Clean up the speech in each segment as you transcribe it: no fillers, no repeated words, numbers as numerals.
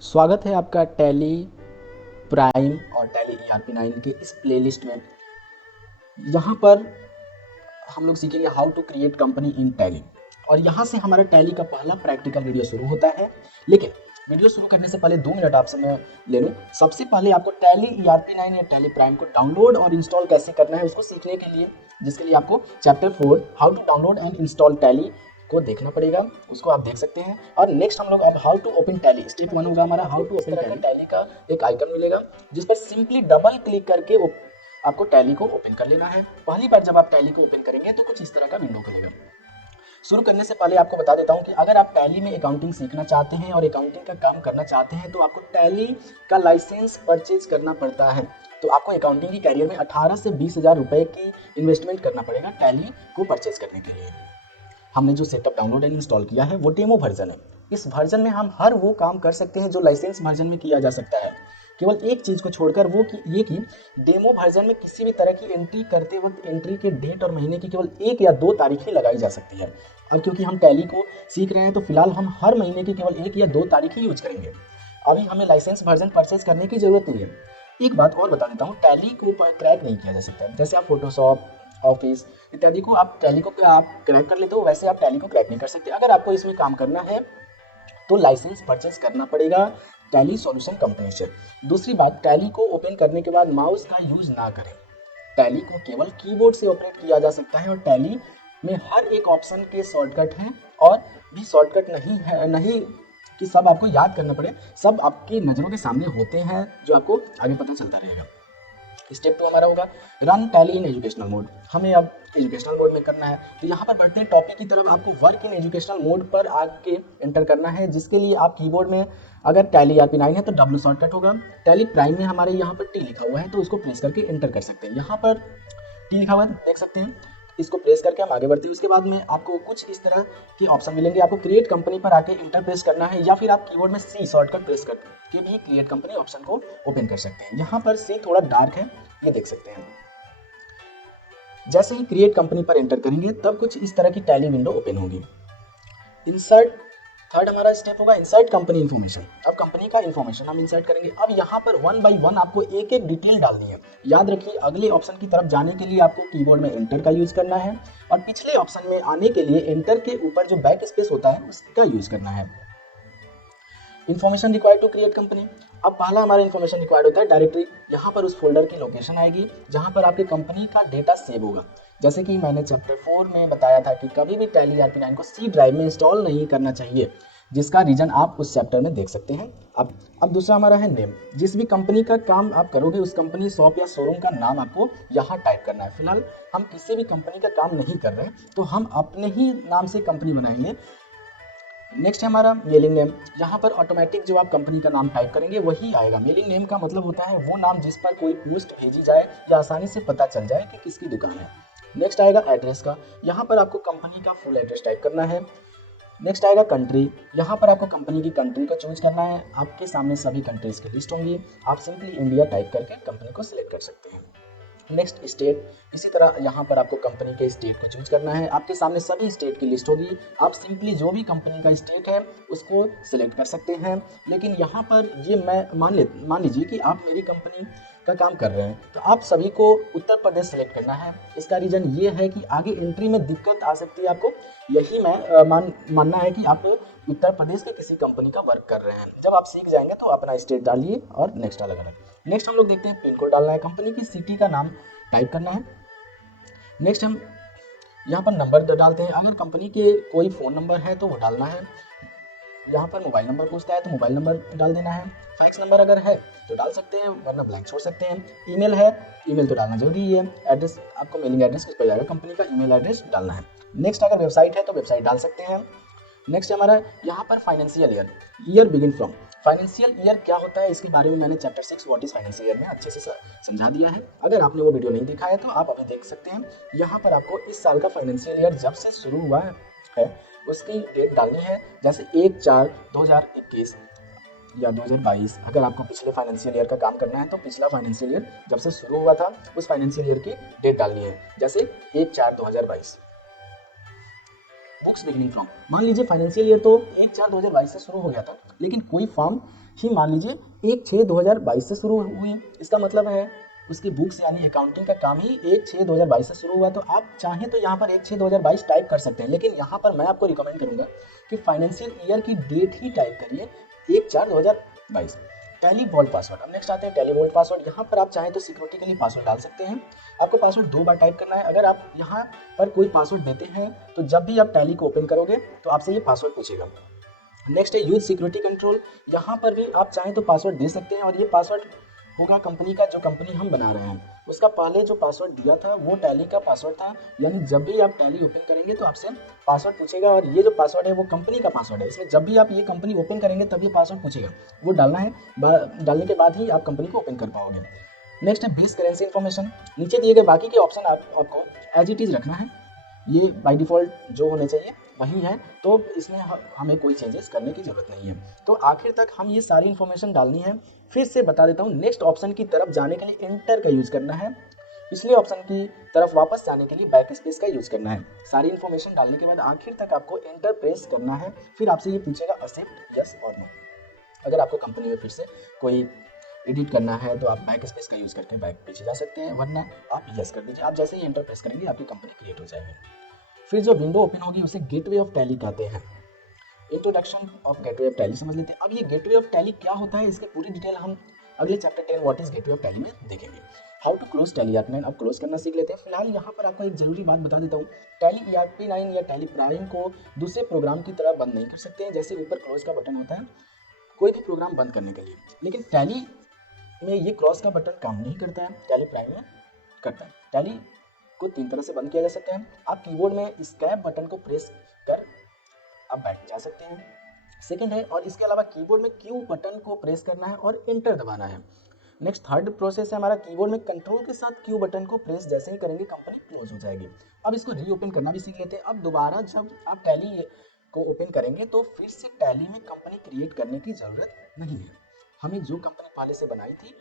स्वागत है आपका टैली प्राइम और टैली ERP9 के इस प्लेलिस्ट में। यहाँ पर हम लोग सीखेंगे how to create company in Tally और यहाँ से हमारा टैली का पहला प्रैक्टिकल वीडियो शुरू होता है। लेकिन वीडियो शुरू करने से पहले 2 मिनट आपसे मैं ले लूँ। सबसे पहले आपको टैली ERP9 या टैली प्राइम को डाउनलोड और इंस्टॉल कैसे करना है उसको सीखने के लिए, जिसके लिए आपको chapter 4 how to download and install Tally को देखना पड़ेगा। उसको आप देख सकते हैं। और नेक्स्ट हम लोग अब how to open Tally, step 1 होगा हमारा हाउ टू ओपन टैली का एक आइकन मिलेगा जिस पर सिंपली डबल क्लिक करके आपको टैली को ओपन कर लेना है। पहली बार जब आप टैली को ओपन करेंगे तो कुछ इस तरह का विंडो खुलेगा। शुरू करने से पहले आपको बता देता हूं कि अगर आप टैली में अकाउंटिंग सीखना चाहते हैं और अकाउंटिंग का काम करना चाहते हैं तो आपको टैली का लाइसेंस परचेज करना पड़ता है। तो आपको अकाउंटिंग की कैरियर में 18 से 20 हज़ार रुपए की इन्वेस्टमेंट करना पड़ेगा टैली को परचेज करने के लिए। हमने जो सेटअप डाउनलोड एंड इंस्टॉल किया है वो डेमो वर्जन है। इस वर्जन में हम हर वो काम कर सकते हैं जो लाइसेंस वर्जन में किया जा सकता है, केवल एक चीज़ को छोड़कर, वो ये कि डेमो वर्जन में किसी भी तरह की एंट्री करते वक्त एंट्री के डेट और महीने की केवल 1 या 2 तारीख ही लगाई जा सकती है। अब क्योंकि हम टैली को सीख रहे हैं तो फिलहाल हम हर महीने की केवल 1 या 2 तारीख ही यूज करेंगे। अभी हमें लाइसेंस वर्जन परचेज करने की जरूरत नहीं है। एक बात और बता देता हूँ, टैली को क्रैक नहीं किया जा सकता। जैसे आप फोटोशॉप, ऑफिस इत्यादि को आप टैली को आप क्रैक कर लेते हो, वैसे आप टैली को क्रैक नहीं कर सकते। अगर आपको इसमें काम करना है तो लाइसेंस परचेज करना पड़ेगा टैली सॉल्यूशन कंपनी से। दूसरी बात, टैली को ओपन करने के बाद माउस का यूज ना करें। टैली को केवल कीबोर्ड से ऑपरेट किया जा सकता है और टैली में हर एक ऑप्शन के शॉर्टकट हैं और भी शॉर्टकट नहीं कि सब आपको याद करना पड़े, सब आपकी नज़रों के सामने होते हैं जो आपको आगे पता चलता रहेगा। स्टेप 2 हमारा होगा run tally in educational mode. हमें अब एजुकेशनल मोड में करना है तो यहाँ पर बढ़ते हैं टॉपिक की तरफ। आपको वर्क इन एजुकेशनल मोड पर आके एंटर करना है, जिसके लिए आप कीबोर्ड में अगर टैली ERP9 है तो W शॉर्टकट होगा। टैली प्राइम में हमारे यहाँ पर T लिखा हुआ है तो उसको प्रेस करके एंटर कर सकते हैं। यहाँ पर T लिखा हुआ है देख सकते हैं, इसको प्रेस करके हम आगे बढ़ते हैं। उसके बाद में आपको कुछ इस तरह के ऑप्शन मिलेंगे। आपको क्रिएट कंपनी पर आके इंटर प्रेस करना है या फिर आप कीबोर्ड में C शॉर्टकट प्रेस करके भी क्रिएट कंपनी ऑप्शन को ओपन कर सकते हैं। यहाँ पर C थोड़ा डार्क है, ये देख सकते हैं। जैसे ही क्रिएट कंपनी पर एंटर करेंगे तब कुछ इस तरह की टैली विंडो ओपन होगी। इंसर्ट थर्ड हमारा स्टेप होगा इंसर्ट कंपनी इन्फॉर्मेशन। अब कंपनी का इन्फॉर्मेशन हम इंसर्ट करेंगे। अब यहाँ पर 1 बाय 1 आपको एक एक डिटेल डालनी है। याद रखिए, अगले ऑप्शन की तरफ जाने के लिए आपको कीबोर्ड में एंटर का यूज करना है और पिछले ऑप्शन में आने के लिए एंटर के ऊपर जो बैक स्पेस होता है उसका यूज करना है। Information required to create company. अब पहला हमारा इन्फॉर्मेशन रिक्वायर्ड होता है डायरेक्टरी। यहाँ पर उस फोल्डर की लोकेशन आएगी जहाँ पर आपकी कंपनी का डेटा सेव होगा। जैसे कि मैंने चैप्टर 4 में बताया था कि कभी भी टैली ERP9 को C ड्राइव में इंस्टॉल नहीं करना चाहिए, जिसका रीजन आप उस चैप्टर में देख सकते हैं। अब दूसरा हमारा है नेम। जिस भी कंपनी का काम आप करोगे उस कंपनी, शॉप या शोरूम का नाम आपको यहाँ टाइप करना है। फिलहाल हम किसी भी कंपनी का काम नहीं कर रहे हैं तो हम अपने ही नाम से कंपनी बनाएंगे। नेक्स्ट है हमारा मेलिंग नेम। यहाँ पर ऑटोमेटिक जो आप कंपनी का नाम टाइप करेंगे वही आएगा। मेलिंग नेम का मतलब होता है वो नाम जिस पर कोई पोस्ट भेजी जाए या आसानी से पता चल जाए कि किसकी दुकान है। नेक्स्ट आएगा एड्रेस का। यहाँ पर आपको कंपनी का फुल एड्रेस टाइप करना है। नेक्स्ट आएगा कंट्री। यहाँ पर आपको कंपनी की कंट्री को चूज करना है। आपके सामने सभी कंट्रीज की लिस्ट होंगी, आप सिंपली इंडिया टाइप करके कंपनी को सिलेक्ट कर सकते हैं। Next state. इसी तरह यहाँ पर आपको कंपनी के स्टेट को चूज करना है। आपके सामने सभी स्टेट की लिस्ट होगी, आप सिंपली जो भी कंपनी का स्टेट है उसको सिलेक्ट कर सकते हैं। लेकिन यहाँ पर ये मैं मान लीजिए कि आप मेरी कंपनी का काम कर रहे हैं तो आप सभी को उत्तर प्रदेश सेलेक्ट करना है। इसका रीज़न ये है कि आगे एंट्री में दिक्कत आ सकती है आपको। यही मैं मानना है कि आप उत्तर प्रदेश के किसी कंपनी का वर्क कर रहे हैं। जब आप सीख जाएंगे तो अपना स्टेट डालिए और नेक्स्ट अलग अलग। नेक्स्ट हम लोग देखते हैं पिन कोड डालना है, कंपनी की सिटी का नाम टाइप करना है। नेक्स्ट हम यहाँ पर नंबर डालते हैं। अगर कंपनी के कोई फ़ोन नंबर है तो वो डालना है। यहाँ पर मोबाइल नंबर पूछता है तो मोबाइल नंबर डाल देना है। फैक्स नंबर अगर है तो डाल सकते हैं, वरना ब्लैंक छोड़ सकते हैं। ईमेल है, ईमेल तो डालना जरूरी है। एड्रेस, आपको मेलिंग एड्रेस किस पर जाएगा, कंपनी का ईमेल एड्रेस डालना है। नेक्स्ट अगर वेबसाइट है तो वेबसाइट डाल सकते हैं। नेक्स्ट हमारा यहाँ पर financial year begin from. Financial year क्या होता है इसके बारे में मैंने chapter 6 what is financial year में अच्छे से समझा दिया है। अगर आपने वो वीडियो नहीं देखा है तो आप अभी देख सकते हैं। यहाँ पर आपको इस साल का फाइनेंशियल ईयर जब से शुरू हुआ है उसकी डेट डालनी है। जैसे 1/4/2021 या 2022। अगर आपको पिछले फाइनेंशियल ईयर का काम करना है तो पिछला फाइनेंशियल ईयर जब से शुरू हुआ था उस फाइनेंशियल ईयर की डेट डालनी है, जैसे 1/4/2022। बुक्स बिगिनिंग फ्रॉम, मान लीजिए फाइनेंशियल ईयर तो 1/4/2022 से शुरू हो गया था, लेकिन कोई फॉर्म ही मान लीजिए 1/6/2022 से शुरू हुई, इसका मतलब है उसकी बुक्स यानी अकाउंटिंग का काम ही 1/6/2022 से शुरू हुआ। तो आप चाहें तो यहाँ पर 1/6/2022 टाइप कर सकते हैं, लेकिन यहाँ पर मैं आपको रिकमेंड करूँगा कि फाइनेंशियल ईयर की डेट ही टाइप करिए 1/4/2022। टैली वॉल्ट पासवर्ड, अब नेक्स्ट आते हैं टैली वॉल्ट पासवर्ड। यहाँ पर आप चाहें तो सिक्योरिटी के लिए पासवर्ड डाल सकते हैं। आपको पासवर्ड 2 बार टाइप करना है। अगर आप यहाँ पर कोई पासवर्ड देते हैं तो जब भी आप टैली को ओपन करोगे तो आपसे ये पासवर्ड पूछेगा। नेक्स्ट है यूज सिक्योरिटी कंट्रोल, यहाँ पर भी आप चाहें तो पासवर्ड दे सकते हैं और ये पासवर्ड होगा कंपनी का, जो कंपनी हम बना रहे हैं उसका पहले जो पासवर्ड दिया था वो टैली का पासवर्ड था, यानी जब भी आप टैली ओपन करेंगे तो आपसे पासवर्ड पूछेगा और ये जो पासवर्ड है वो कंपनी का पासवर्ड है, इसमें जब भी आप ये कंपनी ओपन करेंगे तब ये पासवर्ड पूछेगा, वो डालना है, डालने के बाद ही आप कंपनी को ओपन कर पाओगे। नेक्स्ट है बेस करेंसी इन्फॉर्मेशन, नीचे दिए गए बाकी के ऑप्शन आपको एज इट इज रखना है, ये बाय डिफ़ॉल्ट जो होने चाहिए वही है, तो इसमें हमें कोई चेंजेस करने की ज़रूरत नहीं है। तो आखिर तक हम ये सारी इन्फॉर्मेशन डालनी है। फिर से बता देता हूँ, नेक्स्ट ऑप्शन की तरफ जाने के लिए एंटर का यूज़ करना है, पिछले ऑप्शन की तरफ वापस जाने के लिए बैक स्पेस का यूज़ करना है। सारी इन्फॉर्मेशन डालने के बाद आखिर तक आपको एंटर प्रेस करना है, फिर आपसे ये पूछेगा एक्सेप्ट यस और नो। अगर आपको कंपनी में फिर से कोई एडिट करना है तो आप बैक स्पेस का यूज़ करके बैक पीछे जा सकते हैं, वरना आप यस कर दीजिए। आप जैसे ही एंटर प्रेस करेंगे आपकी कंपनी क्रिएट हो जाएगी। फिर जो विंडो ओपन होगी उसे गेटवे ऑफ टैली कहते हैं। Introduction of gateway of tally समझ लेते हैं। अब ये गेटवे ऑफ टैली क्या होता है, इसकी पूरी डिटेल हम अगले chapter 10 what is gateway of Tally में देखेंगे। How to close Tally ERP 9, अब क्लोज करना सीख लेते हैं। फिलहाल यहाँ पर आपको एक जरूरी बात बता देता हूँ, टैली ERP 9 या टैली प्राइम को दूसरे प्रोग्राम की तरह बंद नहीं कर सकते हैं, जैसे ऊपर क्लोज का बटन होता है कोई भी प्रोग्राम बंद करने के लिए, लेकिन टैली में ये क्रॉस का बटन काम नहीं करता है, टैली प्राइम में करता है। टैली को 3 तरह से बंद किया जा सकता है। आप कीबोर्ड में स्कैप बटन को प्रेस कर आप बैठ जा सकते हैं, सेकंड है, और इसके अलावा कीबोर्ड में क्यू बटन को प्रेस करना है और एंटर दबाना है। नेक्स्ट थर्ड प्रोसेस है हमारा, कीबोर्ड में कंट्रोल के साथ क्यू बटन को प्रेस जैसे ही करेंगे कंपनी क्लोज हो जाएगी। अब इसको रीओपन करना भी सीख लेते हैं। अब दोबारा जब आप टैली को ओपन करेंगे तो फिर से टैली में कंपनी क्रिएट करने की ज़रूरत नहीं है, हमें जो कंपनी पहले से बनाई थी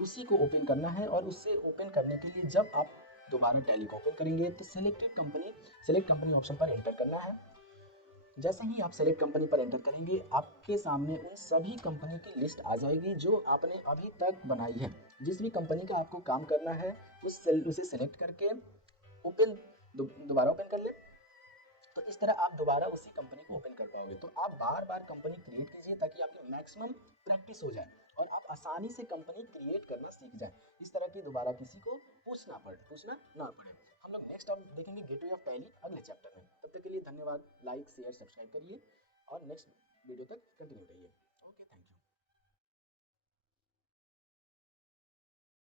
उसी को ओपन करना है। और उससे ओपन करने के लिए जब आप दोबारा टैली को ओपन करेंगे तो सेलेक्ट कंपनी ऑप्शन पर एंटर करना है। जैसे ही आप सेलेक्ट कंपनी पर एंटर करेंगे आपके सामने उन सभी कंपनी की लिस्ट आ जाएगी जो आपने अभी तक बनाई है। जिस भी कंपनी का आपको काम करना है उसे सेलेक्ट करके ओपन दोबारा ओपन कर ले, तो इस तरह आप दोबारा उसी कंपनी को ओपन कर पाओगे। तो आप बार बार कंपनी क्रिएट कीजिए ताकि आपकी मैक्सिमम प्रैक्टिस हो जाए और आप आसानी से कंपनी क्रिएट करना सीख जाए, इस तरह की दोबारा किसी को पूछना ना पड़े। हम लोग नेक्स्ट अब देखेंगे गेटवे ऑफ टैली अगले चैप्टर में। तब तक के लिए धन्यवाद, लाइक शेयर सब्सक्राइब करिए और नेक्स्ट वीडियो तक कंटिन्यू रहिए। Okay, thank you.